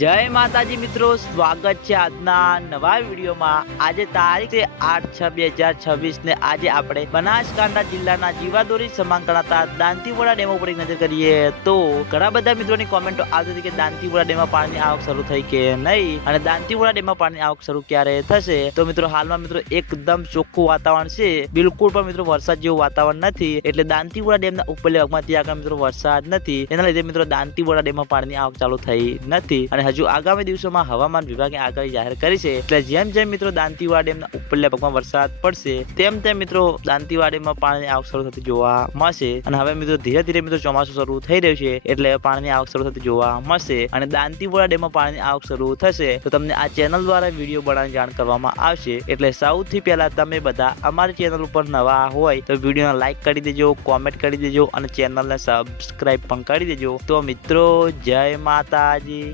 જય માતાજી મિત્રો, સ્વાગત છે આજના નવા વિડીયોમાં। આજે તારીખ છે 8/6/2026 ને આજે આપણે બનાસકાંઠા જિલ્લાના જીવાદોરી સમાન ગણાતા દાંતીવાડા ડેમ ઉપર એક નજર કરીએ તો ઘણા બધા મિત્રોની કોમેન્ટો આવતી હતી કે દાંતીવાડા ડેમમાં પાણીની આવક શરૂ થઈ કે નહીં અને દાંતીવાડા ડેમમાં પાણીની આવક શરૂ ક્યારે થશે। તો મિત્રો હાલમાં મિત્રો એકદમ ચોખ્ખું વાતાવરણ છે, બિલકુલ પણ મિત્રો વરસાદ જેવું વાતાવરણ નથી, એટલે દાંતીવાડા ડેમના ઉપરલે ભાગમાં ત્યાં આગળ મિત્રો વરસાદ નથી, એના લીધે મિત્રો દાંતીવાડા ડેમમાં પાણીની આવક ચાલુ થઈ નથી અને હજુ આગામી દિવસોમાં હવામાન વિભાગે આગાહી જાહેર કરી છે। એટલે જેમ જેમ મિત્રો દાંતીવાડા ડેમના ઉપરલા ભાગમાં વરસાદ પડશે તેમ તેમ મિત્રો દાંતીવાડા ડેમમાં પાણીની આવક શરૂ થતી જોવા મળશે અને હવે મિત્રો ધીરે ધીરે મિત્રો ચોમાસું શરૂ થઈ રહ્યું છે એટલે પાણીની આવક શરૂ થતી જોવા મળશે અને દાંતીવાડા ડેમમાં પાણીની આવક શરૂ થશે તો તમને આ ચેનલ દ્વારા વિડીયો બનાવીને જાણ કરવામાં આવશે। એટલે સૌથી પહેલા તમે બધા અમારી ચેનલ ઉપર નવા હોય તો વિડીયોને લાઈક કરી દેજો, કોમેન્ટ કરી દેજો અને ચેનલને સબસ્ક્રાઇબ પણ કરી દેજો। તો મિત્રો જય માતાજી।